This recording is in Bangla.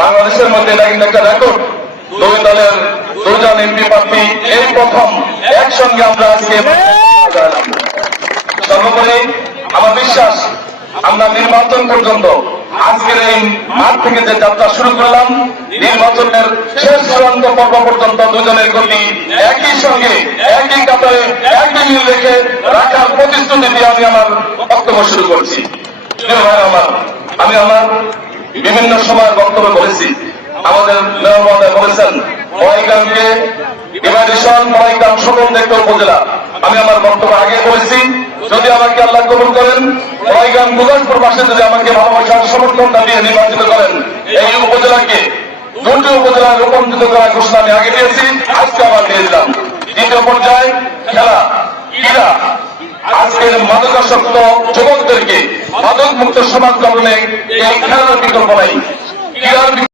বাংলাদেশের মধ্যে এটা কিন্তু একটা রেকর্ড। দুই দলের দুজন এমপি প্রার্থী এই প্রথম একসঙ্গে আমরা আজকে। সর্বোপরি আমার বিশ্বাস আমরা নির্বাচন পর্যন্ত আজকের এই মাঠ থেকে যে যাত্রা শুরু করলাম, নির্বাচনের শেষ চূড়ান্ত পর্ব পর্যন্ত দুজনের গতি একই সঙ্গে একই কাতারে একই মিল রেখে রাখার প্রতিশ্রুতি দিয়ে আমি আমার বক্তব্য শুরু করছি। আমি আমার বিভিন্ন সময় বক্তব্য বলেছি। আমাদের মেয়র মহোদয় বলেছেন বড়াইগ্রামকে ডিভাইডেশন, বড়াইগ্রাম সকল দেখতে উপজেলা। আমি আমার বক্তব্য আগে বলেছি, যদি আমাকে আল্লাহ কবুল করেন, বড়াইগ্রাম গুদাসপুর পাশে যদি আমাকে ভালোবাসার সমর্থনটা দিয়ে নির্বাচিত করেন, এই উপজেলাকে দুটি উপজেলায় রূপান্তরিত করার ঘোষণা আমি আগে দিয়েছি, আজকে আবার দিয়ে দিলাম। দ্বিতীয় পর্যায়ে খেলা, ক্রীড়া। আজকের মাদকাসক্ত যুবকদেরকে মাদক মুক্ত সমাজ গঠনে এই খেলার বিকল্প নাই। ক্রীড়ার